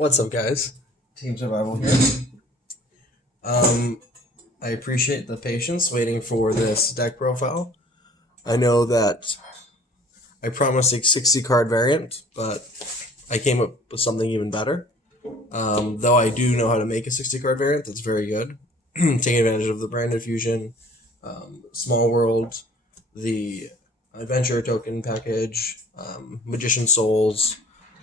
What's up, guys? Team Survival here. I appreciate the patience waiting for this deck profile. I know that I promised a 60 card variant, but I came up with something even better. Though I do know how to make a 60 card variant that's very good. Taking advantage of the branded fusion, small world, the adventure token package, magician souls,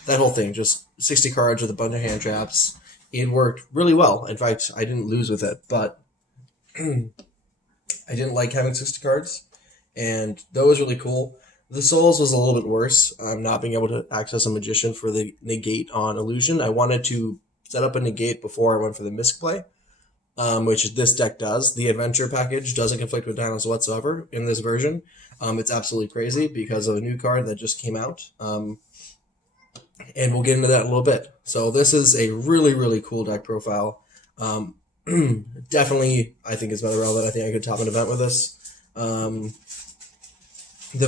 that whole thing. Just 60 cards with a bunch of hand traps. It worked really well. In fact, I didn't lose with it, but I didn't like having 60 cards, and that was really cool. The souls was a little bit worse. Not being able to access a magician for the negate on illusion. I wanted to set up a negate before I went for the misc play, which this deck does. The adventure package doesn't conflict with dinos whatsoever in this version. It's absolutely crazy because of a new card that just came out. And we'll get into that in a little bit. So this is a really, really cool deck profile. Definitely, I think it's better relevant. I think I could top an event with this. The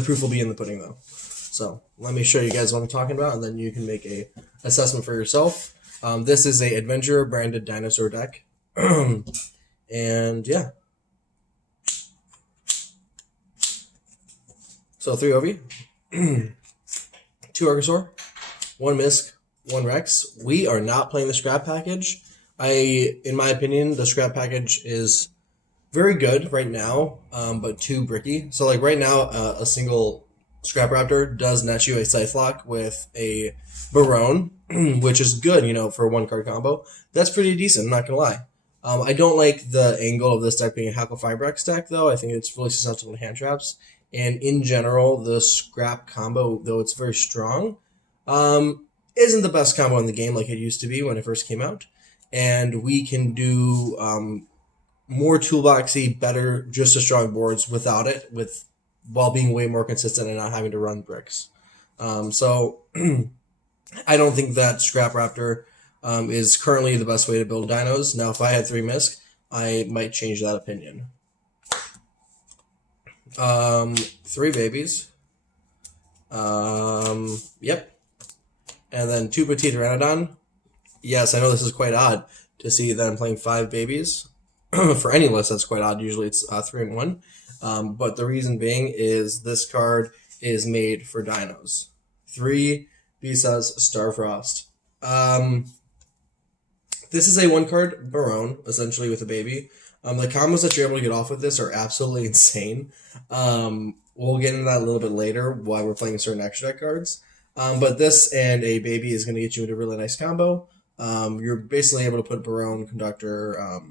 proof will be in the pudding, though. So let me show you guys what I'm talking about, and then you can make a assessment for yourself. This is a Adventurer branded dinosaur deck. And yeah. So 3 OV, 2 Archosaur, 1 Misc, 1 Rex. We are not playing the scrap package. In my opinion, the scrap package is very good right now, but too bricky. So like right now, a single Scrap Raptor does net you a Scythelock with a Baronne, which is good, for a 1-card combo. That's pretty decent, I'm not gonna lie. I don't like the angle of this deck being a Hackle Fibrex deck, though. I think it's really susceptible to hand traps. And in general, the scrap combo, though it's very strong, isn't the best combo in the game like it used to be when it first came out. And we can do more toolboxy, better, just as strong boards without it, while being way more consistent and not having to run bricks. So I don't think that Scrap Raptor is currently the best way to build dinos. Now, if I had 3 Misc, I might change that opinion. 3 babies. Yep. And then 2 Petite Pteranodon. Yes, I know this is quite odd to see that I'm playing 5 babies. For any list, that's quite odd. Usually it's 3 and 1. But the reason being is this card is made for dinos. 3 Visas Starfrost. This is a 1-card Baronne, essentially, with a baby. The combos that you're able to get off with this are absolutely insane. We'll get into that a little bit later, why we're playing certain extra deck cards. But this and a baby is going to get you into a really nice combo. You're basically able to put Baronne, Conductor,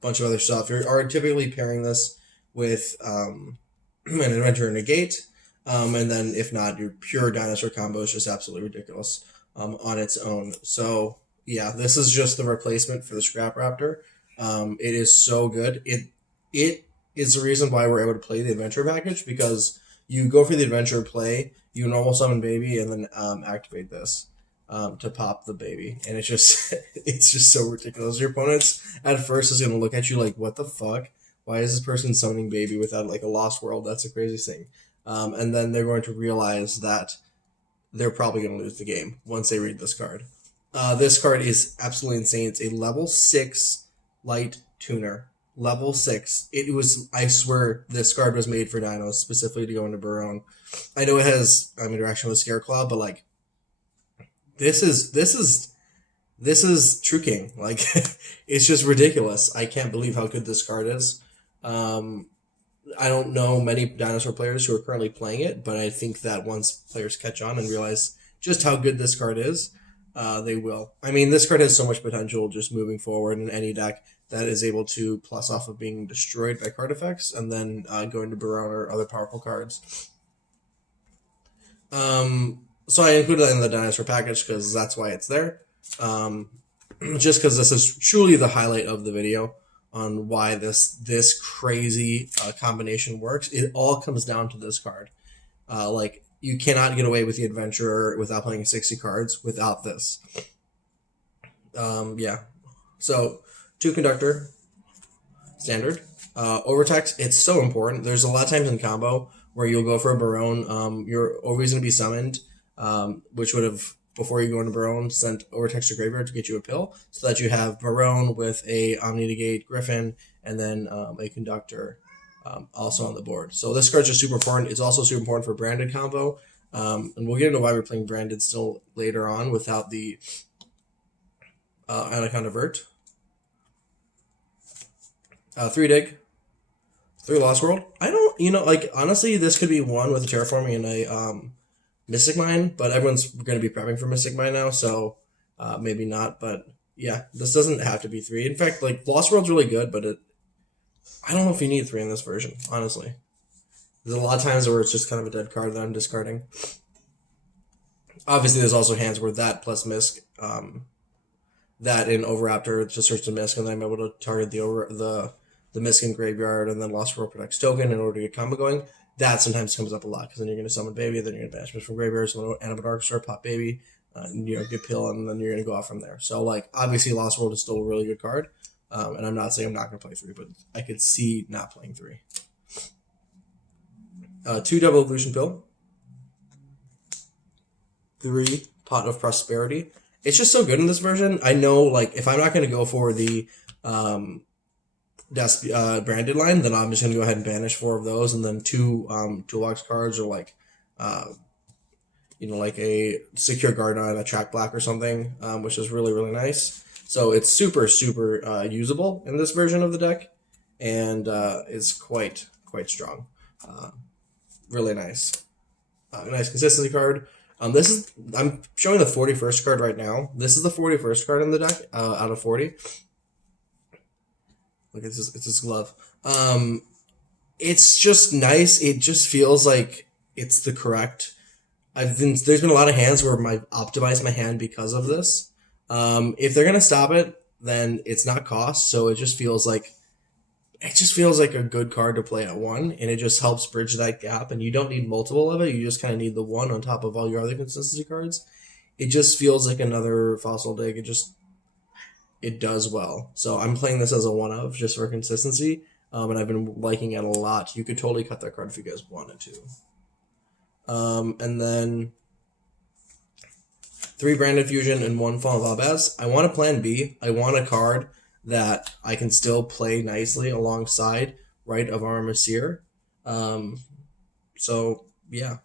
bunch of other stuff. You are typically pairing this with an Adventurer Negate. And then, if not, your pure dinosaur combo is just absolutely ridiculous on its own. So, yeah, this is just the replacement for the Scrap Raptor. It is so good. It is the reason why we're able to play the Adventure package, because you go for the Adventure play, you normal summon baby, and then activate this to pop the baby. And it's just it's just so ridiculous. Your opponents at first is going to look at you like, what the fuck? Why is this person summoning baby without like a Lost World? That's the craziest thing. And then they're going to realize that they're probably going to lose the game once they read this card. This card is absolutely insane. It's a level 6 light tuner. Level 6. It was, I swear, this card was made for dinos, specifically to go into Baronne. I know it has interaction with Scareclaw, but like, this is True King. Like, it's just ridiculous. I can't believe how good this card is. I don't know many dinosaur players who are currently playing it, but I think that once players catch on and realize just how good this card is, they will. I mean, this card has so much potential just moving forward in any deck that is able to plus off of being destroyed by card effects and then go into Baronne or other powerful cards. So I included that in the dinosaur package because that's why it's there. Just because this is truly the highlight of the video on why this crazy combination works. It all comes down to this card. Like, you cannot get away with the Adventurer without playing 60 cards without this. Yeah. So, 2 Conductor, standard. Overtext, it's so important. There's a lot of times in combo where you'll go for a Baronne. You're always going to be summoned, which would have before you go into Baronne, send over text to graveyard to get you a pill, so that you have Baronne with a omni negate Griffin, and then a conductor also on the board. So this card's just super important. It's also super important for branded combo. And we'll get into why we're playing branded still later on without the Anaconda Vert. 3 dig, 3 Lost World. I don't, like, honestly, this could be one with a Terraforming and a Mystic Mine, but everyone's going to be prepping for Mystic Mine now, so maybe not. But yeah, this doesn't have to be 3. In fact, like, Lost World's really good, but I don't know if you need 3 in this version, honestly. There's a lot of times where it's just kind of a dead card that I'm discarding. Obviously, there's also hands where that plus Misk, that in Overraptor just search the Misk, and then I'm able to target the Misk in graveyard, and then Lost World protects token in order to get combo going. That sometimes comes up a lot, because then you're going to summon Baby, then you're going to banish Misk from graveyard, summon Animal Dark Star, pop Baby, and get Pill, and then you're going to go off from there. So, like, obviously, Lost World is still a really good card, and I'm not saying I'm not going to play 3, but I could see not playing 3. 2 double evolution pill. 3 pot of prosperity. It's just so good in this version. I know, like, if I'm not going to go for the branded line, then I'm just going to go ahead and banish 4 of those, and then 2 toolbox cards, or like, like a secure guard on a track black or something, which is really, really nice. So it's super, super usable in this version of the deck, and is quite strong. Really nice. Nice consistency card. I'm showing the 41st card right now. This is the 41st card in the deck out of 40. Look, it's this glove. It's just nice. It just feels like it's the correct. There's been a lot of hands where I've optimized my hand because of this. If they're gonna stop it, then it's not cost. So it just feels like a good card to play at 1, and it just helps bridge that gap, and you don't need multiple of it. You just kind of need the 1 on top of all your other consistency cards. It just feels like another Fossil Dig. It does well. So I'm playing this as a 1 of, just for consistency, and I've been liking it a lot. You could totally cut that card if you guys wanted to. And then 3 Branded Fusion and 1 Fallen Valdez. I want a plan B. I want a card that I can still play nicely alongside Rite of Armistier. So, yeah.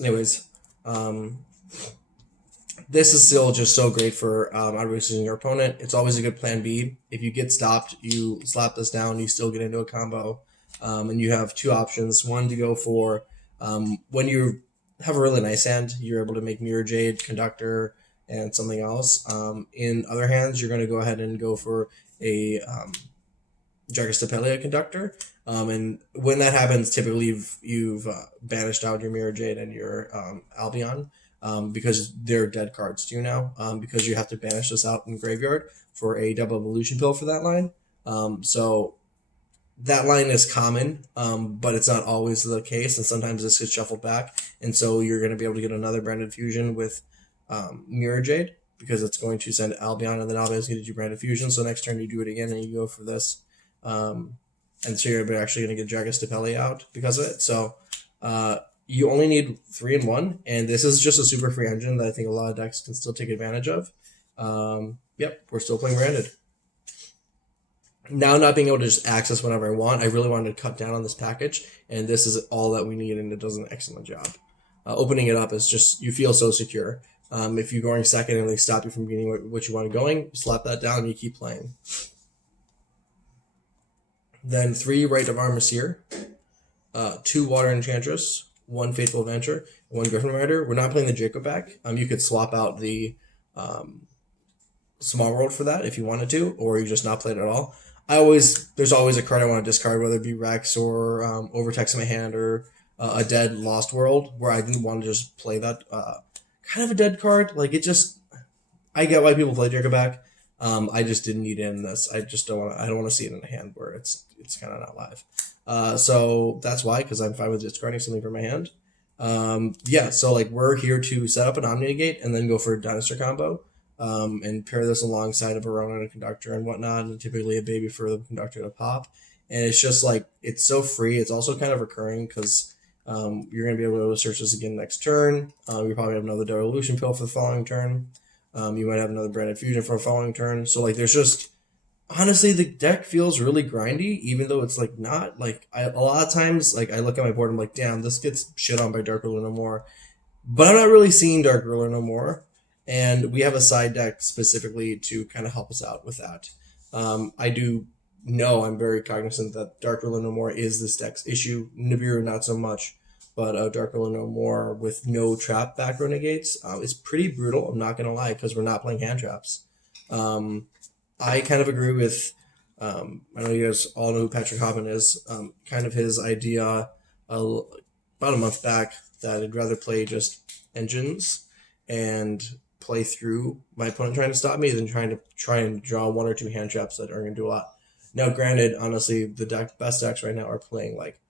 Anyways, this is still just so great for out-racing your opponent. It's always a good plan B. If you get stopped, you slap this down, you still get into a combo. And you have 2 options. One to go for when you have a really nice hand, you're able to make Mirror Jade, Conductor, and something else. In other hands, you're going to go ahead and go for a Dragostapelia Conductor. And when that happens, typically you've banished out your Mirror Jade and your Albion. Because they're dead cards to you now, because you have to banish this out in graveyard for a double evolution pill for that line. So that line is common, but it's not always the case, and sometimes this gets shuffled back, and so you're going to be able to get another Branded Fusion with Mirror Jade, because it's going to send Albion, and then Albion is going to do Branded Fusion, so next turn you do it again, and you go for this. And so you're actually going to get Dragostapelia out because of it. So you only need 3 and 1, and this is just a super free engine that I think a lot of decks can still take advantage of. Yep, we're still playing branded. Now, not being able to just access whenever I want, I really wanted to cut down on this package, and this is all that we need, and it does an excellent job. Opening it up is just, you feel so secure. If you're going second and they stop you from getting what you want going, slap that down and you keep playing. Then 3 Rite of Armistier, 2 Water Enchantress, 1 Fateful Adventure, 1 Griffin Rider. We're not playing the Jacob back. You could swap out the Small World for that if you wanted to, or you just not play it at all. There's always a card I want to discard, whether it be Rex or Overtext in my hand, or a dead Lost World, where I didn't want to just play that kind of a dead card. Like, it just, I get why people play Jacob back. I just didn't need it in this. I don't want to see it in a hand where it's kind of not live. So that's why, because I'm fine with discarding something from my hand. Yeah, so like, we're here to set up an Omni Negate and then go for a Dinosaur combo. and pair this alongside a baronne and a conductor and whatnot, and typically a baby for the conductor to pop. And it's just like it's so free. It's also kind of recurring because you're going to be able to search this again next turn. You probably have another dilution pill for the following turn. You might have another branded fusion for a following turn. So like, there's just honestly the deck feels really grindy, even though it's like not like a lot of times like I look at my board, I'm like, damn, this gets shit on by Dark Ruler No More, but I'm not really seeing Dark Ruler No More, and we have a side deck specifically to kind of help us out with that. I do know I'm very cognizant that Dark Ruler No More is this deck's issue. Nibiru not so much, but Dark Ruler No More with no trap back row negates is pretty brutal. I'm not gonna lie, because we're not playing hand traps. I kind of agree with. I know you guys all know who Patrick Hobbin is. Kind of his idea about a month back that I'd rather play just engines and play through my opponent trying to stop me than try and draw one or two hand traps that are going to do a lot. Now, granted, honestly, the best decks right now are playing like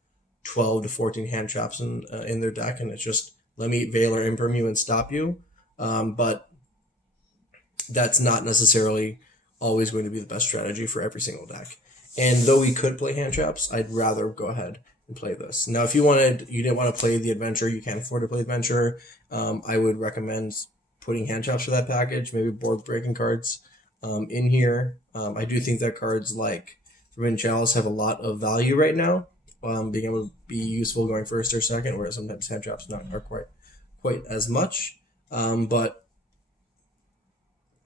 12 to 14 hand traps in their deck, and it's just let me veil or imperm you and stop you. But that's not necessarily always going to be the best strategy for every single deck. And though we could play hand traps, I'd rather go ahead and play this. Now, if you didn't want to play the Adventurer, you can't afford to play Adventurer, I would recommend putting hand traps for that package, maybe board breaking cards in here. I do think that cards like Forbidden Chalice have a lot of value right now, being able to be useful going first or second, whereas sometimes hand traps are quite as much. But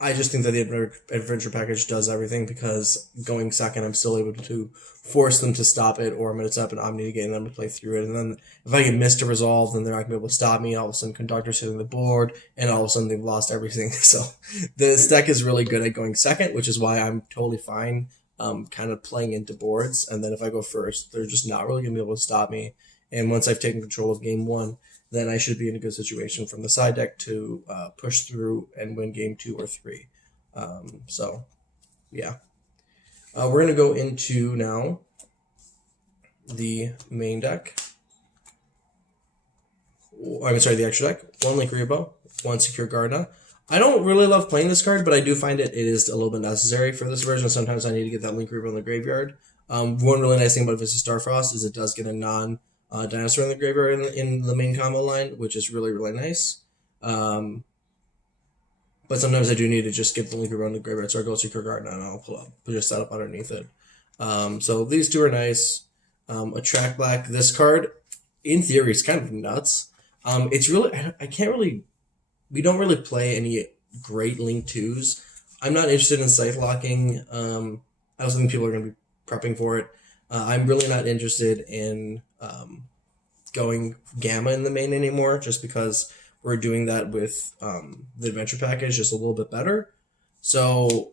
I just think that the adventure package does everything, because going second, I'm still able to force them to stop it, or I'm going to set up an omni negate and them to play through it. And then if I get missed to resolve, then they're not going to be able to stop me. All of a sudden, conductor's hitting the board, and all of a sudden they've lost everything. So this deck is really good at going second, which is why I'm totally fine kind of playing into boards. And then if I go first, they're just not really going to be able to stop me. And once I've taken control of game one, then I should be in a good situation from the side deck to push through and win game 2 or 3. So, yeah. We're going to go into now the main deck. I'm sorry, the extra deck. 1 Link Rebo, 1 Secure Gardener. I don't really love playing this card, but I do find it is a little bit necessary for this version. Sometimes I need to get that Link Rebo in the graveyard. One really nice thing about Vista Starfrost is it does get a dinosaur in the graveyard in the main combo line, which is really, really nice. But sometimes I do need to just get the Link around the graveyard, so I'll go Secure Garden and I'll put just that up underneath it. So these two are nice. Attract Black. This card, in theory, is kind of nuts. It's really, I can't really, we don't really play any great Link 2s. I'm not interested in Scythe Locking. I also think people are going to be prepping for it. I'm really not interested in going Gamma in the main anymore, just because we're doing that with the Adventure Package just a little bit better. So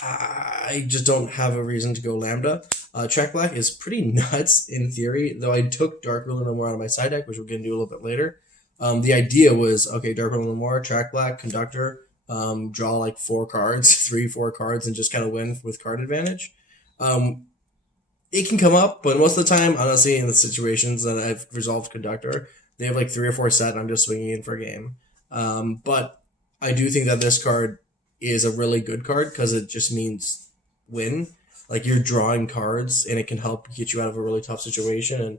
I just don't have a reason to go Lambda. Track Black is pretty nuts in theory, though I took Dark Ruler No More out of my side deck, which we're going to do a little bit later. The idea was, okay, Dark Ruler No More, Track Black, Conductor, draw like 4 cards, 3-4 cards, and just kind of win with card advantage. It can come up, but most of the time, honestly, in the situations that I've resolved Conductor, they have like 3 or 4 set, and I'm just swinging in for a game. But I do think that this card is a really good card, because it just means win. Like, you're drawing cards, and it can help get you out of a really tough situation, and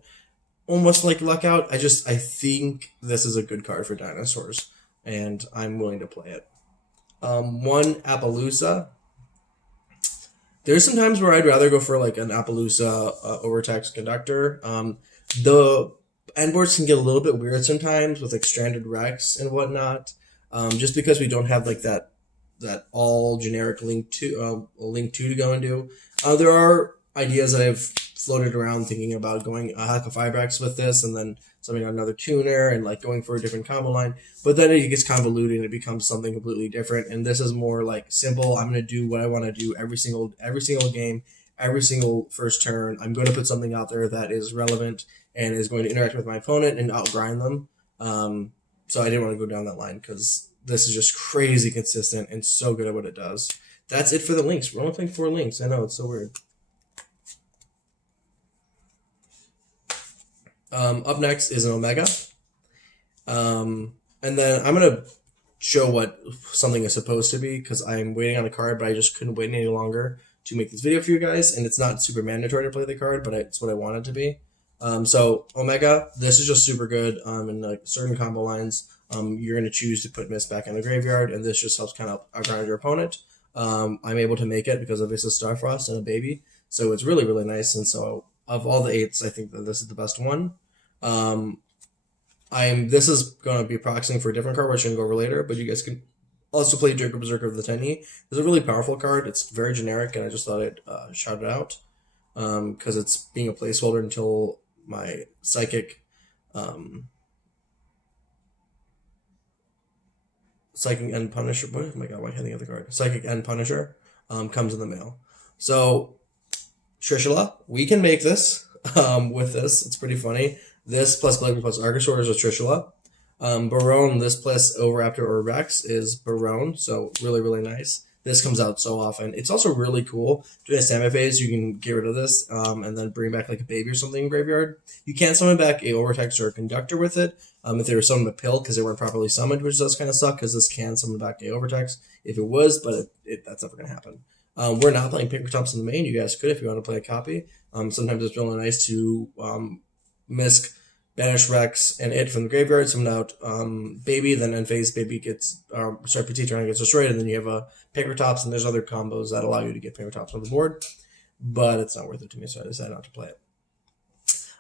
almost like luck out. I think this is a good card for dinosaurs, and I'm willing to play it. 1 Appaloosa. There's some times where I'd rather go for like an Appaloosa Overtax Conductor. The end boards can get a little bit weird sometimes with like Stranded Rex and whatnot, just because we don't have like that all generic Link 2 to go into. There are ideas that I've floated around thinking about going a Hack of Firebrax with this, and then something on another tuner, and like going for a different combo line. But then it gets convoluted and it becomes something completely different. And this is more like simple. I'm going to do what I want to do every single game, every single first turn. I'm going to put something out there that is relevant and is going to interact with my opponent and outgrind them. So I didn't want to go down that line, because this is just crazy consistent and so good at what it does. That's it for the links. We're only playing 4 links. I know, it's so weird. Up next is an Omega. And then I'm going to show what something is supposed to be, because I'm waiting on a card, but I just couldn't wait any longer to make this video for you guys. And it's not super mandatory to play the card, but it's what I want it to be. So Omega, this is just super good. In like certain combo lines, you're going to choose to put Mist back in the graveyard, and this just helps kind of outground your opponent. I'm able to make it because of this is Starfrost and a baby, so it's really, really nice. And so of all the 8s, I think that this is the best one. This is going to be proxying for a different card, which I can go over later, but you guys can also play Draco Berserker of the 10E. It's a really powerful card. It's very generic, and I just thought I'd shout it out because it's being a placeholder until my Psychic Psychic End Punisher. What? Oh my god, why can't I think of the card? Psychic End Punisher comes in the mail. So Trishula, we can make this with this. It's pretty funny. This plus Blake plus Archosaur is a Trishula. Baronne, this plus Overraptor or Rex is Baronne. So really, really nice. This comes out so often. It's also really cool. During a standby phase, you can get rid of this and then bring back like a baby or something in graveyard. You can't summon back a Overtext or a Conductor with it if they were summoned a pill because they weren't properly summoned, which does kind of suck because this can summon back a Overtext if it was, but that's never going to happen. We're not playing Pinkertops in the main. You guys could if you want to play a copy. Sometimes it's really nice to misc, banish Rex and it from the graveyard, summon out baby, then end phase baby gets Petit Turn gets destroyed, and then you have a Pinkertops, and there's other combos that allow you to get Pinkertops on the board, but it's not worth it to me, so I decided not to play it.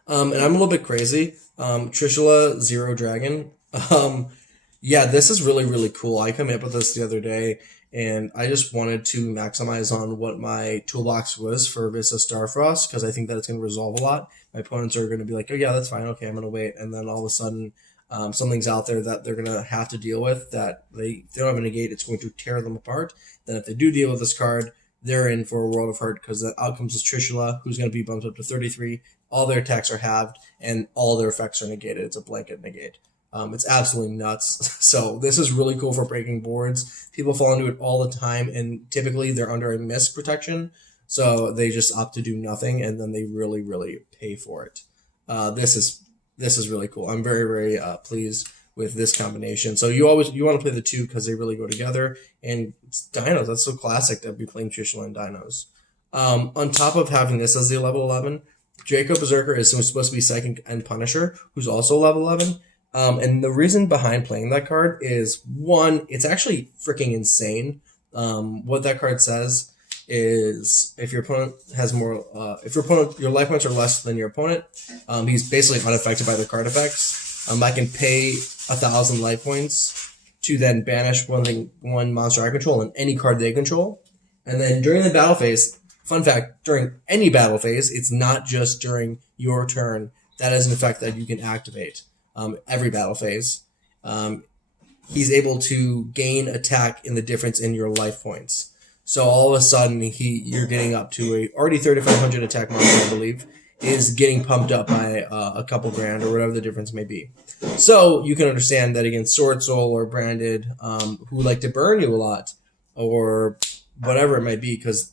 And I'm a little bit crazy. Trishula Zero Dragon. Yeah, this is really, really cool. I came up with this the other day, and I just wanted to maximize on what my toolbox was for Vista Starfrost, because I think that it's going to resolve a lot. My opponents are going to be like, oh yeah, that's fine, okay, I'm going to wait, and then all of a sudden something's out there that they're going to have to deal with that they don't have a negate, it's going to tear them apart. Then if they do deal with this card, they're in for a world of hurt, because the outcomes is Trishula, who's going to be bumped up to 33, all their attacks are halved, and all their effects are negated. It's a blanket negate. It's absolutely nuts. So this is really cool for breaking boards. People fall into it all the time, and typically they're under a misc protection, so they just opt to do nothing, and then they really, really pay for it. This is really cool. I'm very, very pleased with this combination. So you want to play the two because they really go together, and it's Dinos. That's so classic to be playing Trishula and Dinos. On top of having this as the level 11, Draco Berserker is supposed to be Psychic and Punisher, who's also level 11. And the reason behind playing that card is, one, it's actually freaking insane. What that card says is if your opponent has more, your life points are less than your opponent, he's basically unaffected by the card effects. I can pay 1,000 life points to then banish one monster I control and any card they control. And then during the battle phase, fun fact, during any battle phase, it's not just during your turn, that is an effect that you can activate. Every battle phase, he's able to gain attack in the difference in your life points. So all of a sudden, you're getting up to a already 3,500 attack monster, I believe, is getting pumped up by a couple grand or whatever the difference may be. So you can understand that against Sword Soul or Branded, who like to burn you a lot, or whatever it might be, because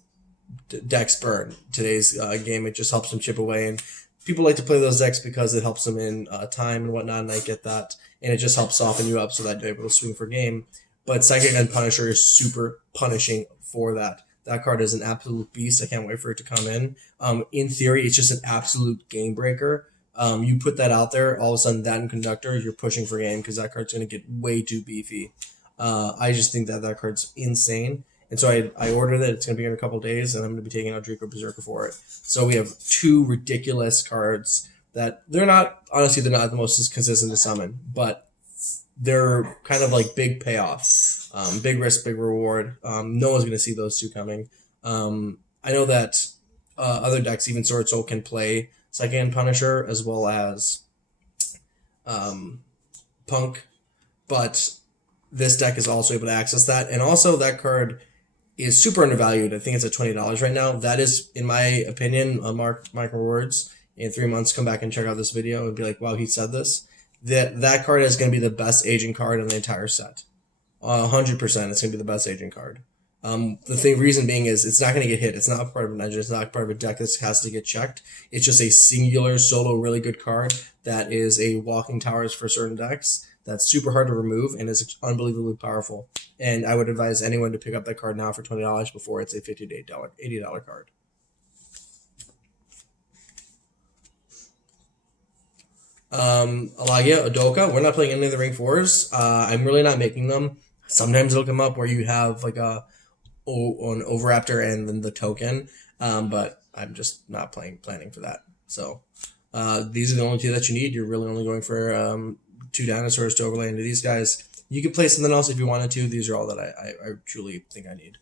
decks burn. Today's game, it just helps them chip away, and people like to play those decks because it helps them in time and whatnot, and I get that. And it just helps soften you up so that you're able to swing for game. But Psychic and Punisher is super punishing for that. That card is an absolute beast. I can't wait for it to come in. In theory, it's just an absolute game breaker. You put that out there, all of a sudden that and Conductor, you're pushing for game because that card's going to get way too beefy. I just think that card's insane. And so I ordered it. It's going to be in a couple days, and I'm going to be taking out Draco Berserker for it. So we have two ridiculous cards that they're not the most consistent to summon, but they're kind of like big payoff. Big risk, big reward. No one's going to see those two coming. I know that other decks, even Sword Soul, can play Psychic and Punisher as well as Punk, but this deck is also able to access that. And also that card is super undervalued. I think it's at $20 right now. That is, in my opinion, mark my words. In 3 months, come back and check out this video and be like, wow, he said this. That card is going to be the best aging card in the entire set. 100%, it's going to be the best aging card. Reason being is it's not going to get hit. It's not part of an engine. It's not part of a deck that has to get checked. It's just a singular solo really good card that is a walking towers for certain decks that's super hard to remove and is unbelievably powerful. And I would advise anyone to pick up that card now for $20 before it's a $50 to $80 card. Alagia, Odoka. We're not playing any of the rank 4s. I'm really not making them. Sometimes it'll come up where you have like an Overraptor and then the token, but I'm just not planning for that. So these are the only two that you need. You're really only going for 2 dinosaurs to overlay into these guys. You could play something else if you wanted to. These are all that I truly think I need.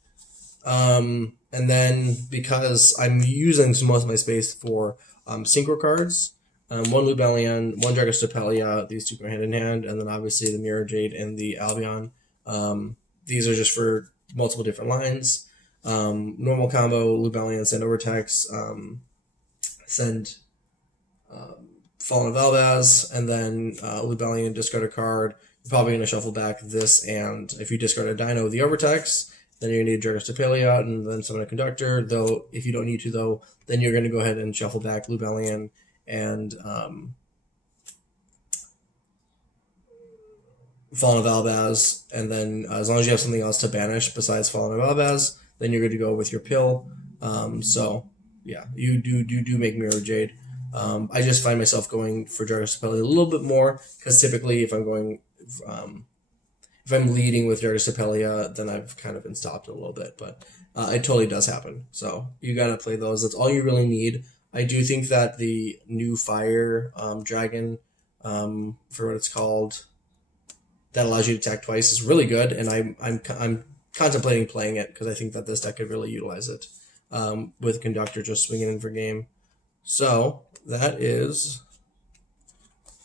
And then because I'm using most of my space for synchro cards, 1 Lubellion, 1 Dragostopelia, these two go hand in hand, and then obviously the Mirror Jade and the Albion. These are just for multiple different lines. Normal combo, Lubellion, send Overtex, send Fallen of Albaz, and then Lubellion, discard a card. You're probably going to shuffle back this, and if you discard a Dino with the Overtex, then you're going to need Dragostopelia, and then summon a Conductor. Though, if you don't need to, though, then you're going to go ahead and shuffle back Lubellion and Fallen of Albaz, and then as long as you have something else to banish besides Fallen of Albaz, then you're good to go with your pill. So yeah, you do make Mirror Jade. I just find myself going for Dragostopelia a little bit more because typically if I'm leading with Dragostopelia, then I've kind of been stopped a little bit, but it totally does happen. So you gotta play those. That's all you really need. I do think that the new fire dragon, for what it's called, that allows you to attack twice is really good, and I'm contemplating playing it because I think that this deck could really utilize it with Conductor just swinging in for game. So that is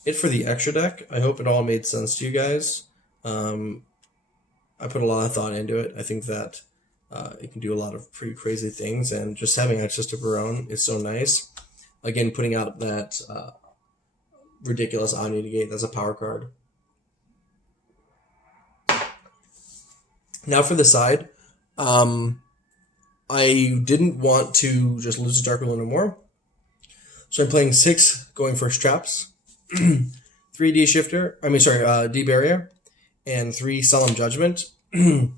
it for the extra deck. I hope it all made sense to you guys. I put a lot of thought into it. I think that it can do a lot of pretty crazy things, and just having access to Baronne is so nice. Again, putting out that ridiculous omni negate, that's a power card. Now for the side, I didn't want to just lose to Dark Ruler no more, so I'm playing 6 going for Straps, 3 D Shifter, D Barrier, and 3 Solemn Judgment. I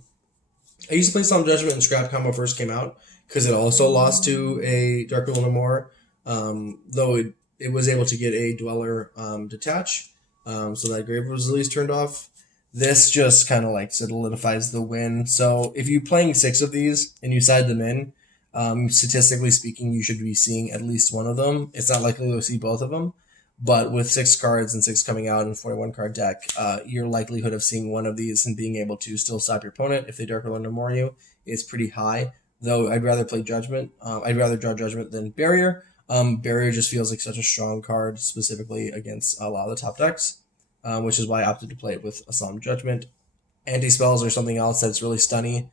used to play Solemn Judgment when Scrap Combo first came out because it also lost to a Dark Ruler no more, though it was able to get a Dweller detach, so that Grave was at least turned off. This just kind of like solidifies the win. So if you're playing 6 of these and you side them in, statistically speaking, you should be seeing at least one of them. It's not likely to see both of them, but with 6 cards and 6 coming out in a 41 card deck, your likelihood of seeing one of these and being able to still stop your opponent if they Dark Ruler no more you is pretty high. Though I'd rather play Judgment. I'd rather draw Judgment than Barrier. Barrier just feels like such a strong card, specifically against a lot of the top decks. Which is why I opted to play it with a Solemn Judgment. Anti-spells or something else that's really stunny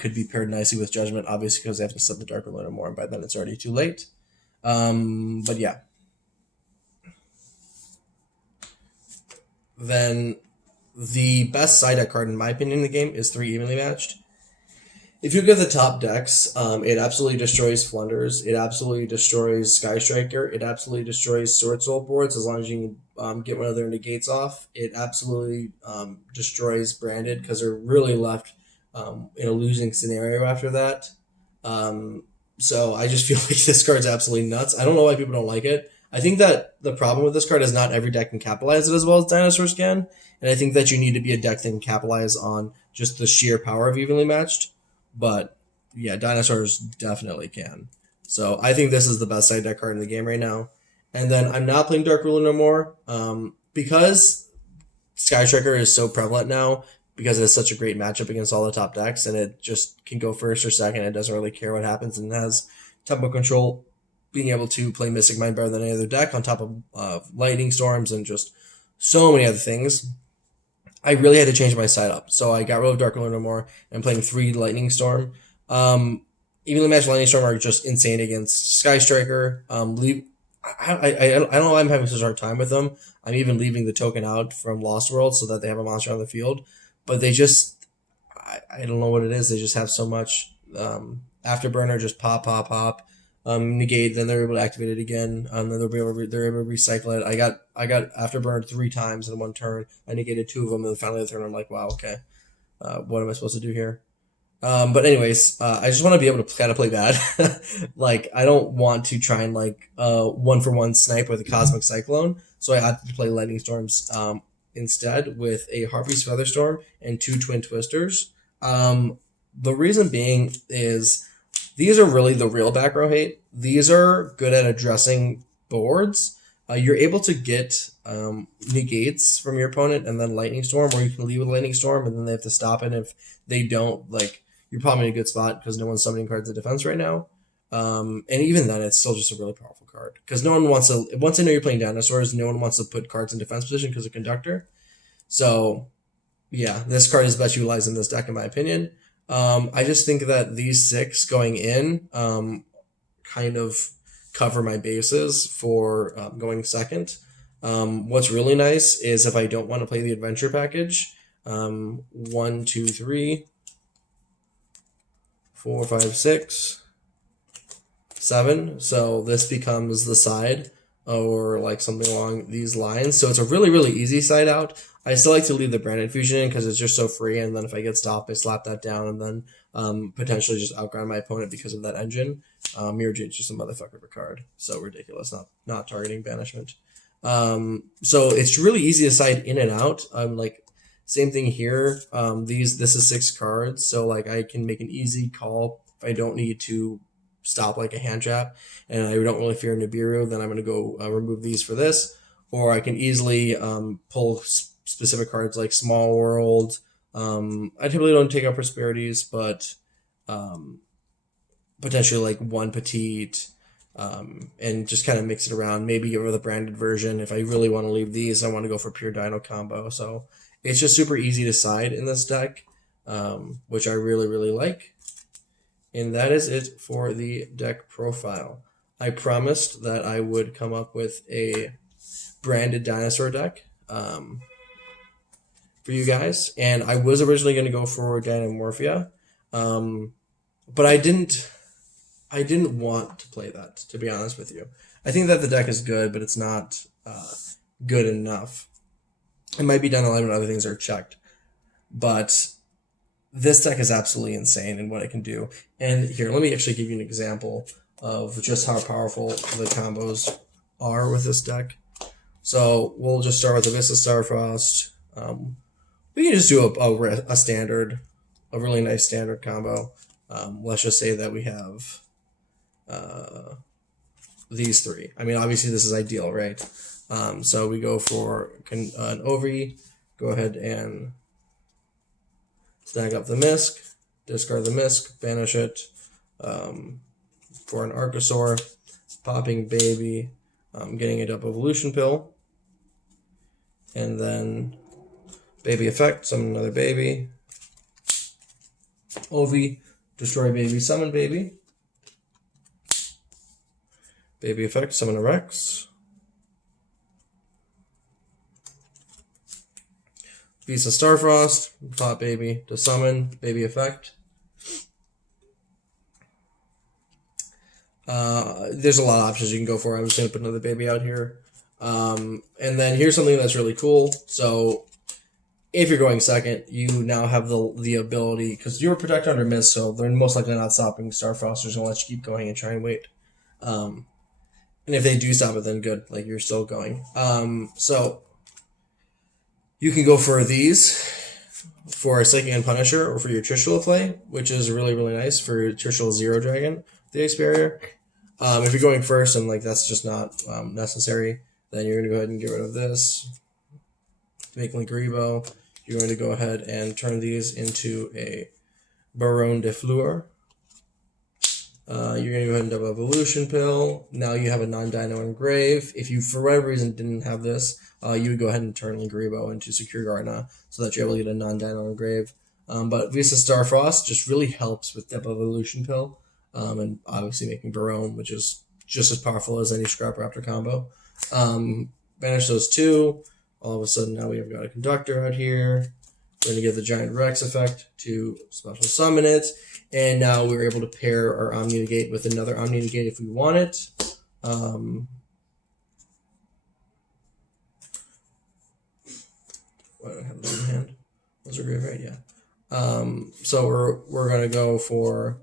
could be paired nicely with Judgment, obviously because they have to set the Dark Ruler no more, and by then it's already too late. But yeah. Then the best side deck card, in my opinion, in the game is 3 Evenly Matched. If you look at the top decks, it absolutely destroys Flunders. It absolutely destroys Sky Striker. It absolutely destroys Sword Soul boards as long as you can get one of their negates off. It absolutely destroys Branded because they're really left in a losing scenario after that. So I just feel like this card's absolutely nuts. I don't know why people don't like it. I think that the problem with this card is not every deck can capitalize it as well as Dinosaurs can. And I think that you need to be a deck that can capitalize on just the sheer power of Evenly Matched. But yeah, Dinosaurs definitely can. So I think this is the best side deck card in the game right now. And then I'm not playing Dark Ruler no more because Sky Striker is so prevalent now because it has such a great matchup against all the top decks, and it just can go first or second. It doesn't really care what happens, and it has tempo control, being able to play Mystic Mind better than any other deck on top of Lightning Storms and just so many other things. I really had to change my side up. So I got rid of Dark Ruler no more, and I'm playing 3 Lightning Storm. Evenly Matched Lightning Storm are just insane against Sky Striker. I don't know why I'm having such a hard time with them. I'm even leaving the token out from Lost World so that they have a monster on the field. But they just, I don't know what it is. They just have so much Afterburner, just pop, pop, pop. negate, then they're able to activate it again. Then they're able to recycle it. I got afterburned 3 times in one turn. I negated 2 of them, and then finally the turn I'm like, wow, okay, what am I supposed to do here? But anyways, I just want to be able to kind of play bad. Like I don't want to try and like 1-for-1 snipe with a cosmic cyclone, so I opted to play lightning storms instead with a harpy's featherstorm and 2 twin twisters. The reason being is these are really the real back row hate. These are good at addressing boards. You're able to get negates from your opponent and then lightning storm, or you can leave with lightning storm and then they have to stop it. If they don't, like, you're probably in a good spot because no one's summoning cards of defense right now. And even then, it's still just a really powerful card because no one wants to. Once they know you're playing dinosaurs, no one wants to put cards in defense position because of conductor. So, yeah, this card is best utilized in this deck, in my opinion. I just think that these 6 going in kind of cover my bases for going second. What's really nice is if I don't want to play the adventure package, 1, 2, 3, 4, 5, 6, 7. So this becomes the side or like something along these lines. So it's a really, really easy side out. I still like to leave the branded fusion in because it's just so free. And then if I get stopped, I slap that down and then potentially just outgrind my opponent because of that engine. Mirror Jade's just a motherfucker of a card. So ridiculous. Not targeting banishment. So it's really easy to side in and out. Like same thing here. This is 6 cards. So like I can make an easy call if I don't need to stop like a hand trap and I don't really fear Nibiru, then I'm going to go remove these for this. Or I can easily pull specific cards like Small World. I typically don't take out Prosperities, but potentially like 1 Petite, and just kind of mix it around. Maybe give her the branded version. If I really want to leave these, I want to go for pure Dino combo. So it's just super easy to side in this deck, which I really, really like. And that is it for the deck profile. I promised that I would come up with a branded dinosaur deck for you guys, and I was originally going to go for Dynamorphia, but I didn't want to play that, to be honest with you. I think that the deck is good, but it's not good enough. It might be done a lot when other things are checked, but this deck is absolutely insane in what it can do. And here, let me actually give you an example of just how powerful the combos are with this deck. So we'll just start with the Vista Starfrost. We can just do a standard, a really nice standard combo. Let's just say that we have these 3. I mean, obviously this is ideal, right? So we go for an Ovi, go ahead and snag up the Misk, discard the Misk, banish it for an Archosaur, popping Baby, getting a double evolution pill, and then Baby effect, summon another Baby, Ovi, destroy Baby, summon Baby, Baby effect, summon a Rex, Visa Starfrost, pop Baby to summon, Baby effect. There's a lot of options you can go for. I'm just going to put another Baby out here. And then here's something that's really cool. So if you're going second, you now have the ability, because you were protected under Mist, so they're most likely not stopping Starfrost. They're just going to let you keep going and try and wait. And if they do stop it, then good. Like, you're still going. So you can go for these for Psychic and Punisher or for your Trishula play, which is really, really nice for your Trishula Zero Dragon, the Ice Barrier. If you're going first and like that's just not necessary, then you're going to go ahead and get rid of this. Make Linkuriboh. You're going to go ahead and turn these into a Baronne de Fleur. You're going to go ahead and double Evolution Pill. Now you have a non-dino engrave. If you, for whatever reason, didn't have this, you would go ahead and turn Linkuriboh into Secure Gardener so that you're able to get a non-dino engrave. But Visa Starfrost just really helps with double Evolution Pill. And obviously making Baronne, which is just as powerful as any Scrap Raptor combo. Banish those 2. All of a sudden now we have got a Conductor out here. We're going to give the Giant Rex effect to special summon it. And now we're able to pair our Omni Negate with another Omni Negate if we want it. I don't have those in hand. Those are great, right? Yeah. So we're gonna go for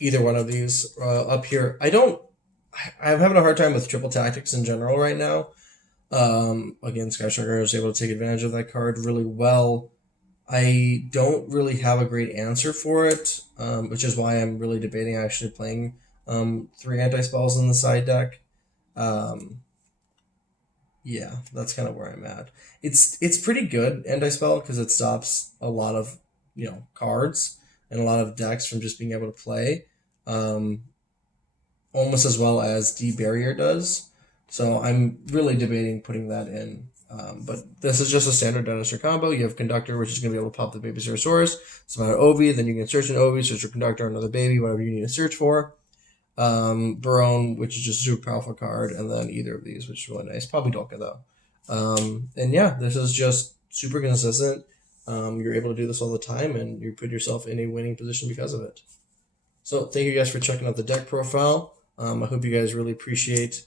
either one of these up here. I'm having a hard time with triple tactics in general right now. Again, Skystriker is able to take advantage of that card really well. I don't really have a great answer for it, which is why I'm really debating actually playing 3 anti-spells in the side deck. Yeah, that's kind of where I'm at. It's pretty good anti-spell because it stops a lot of cards and a lot of decks from just being able to play, um, almost as well as D-Barrier does. So I'm really debating putting that in. But this is just a standard dinosaur combo. You have Conductor, which is going to be able to pop the baby Ceratosaurus. It's about an Ovi, then you can search an Ovi, search your Conductor, another baby, whatever you need to search for. Baronne, which is just a super powerful card, and then either of these, which is really nice. Probably Dolka, though. And yeah, this is just super consistent. You're able to do this all the time, and you put yourself in a winning position because of it. So thank you guys for checking out the deck profile. I hope you guys really appreciate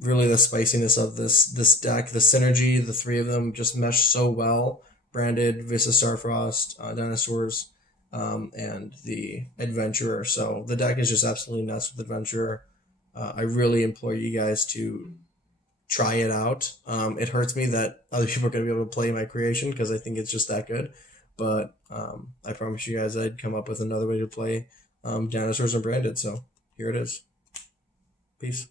really the spiciness of this deck, the synergy. The 3 of them just mesh so well. Branded, Vista Starfrost, Dinosaurs, and the Adventurer. So the deck is just absolutely nuts with Adventurer. I really implore you guys to try it out. It hurts me that other people are going to be able to play my creation because I think it's just that good. But I promise you guys I'd come up with another way to play Dinosaurs and Branded. So here it is. Peace.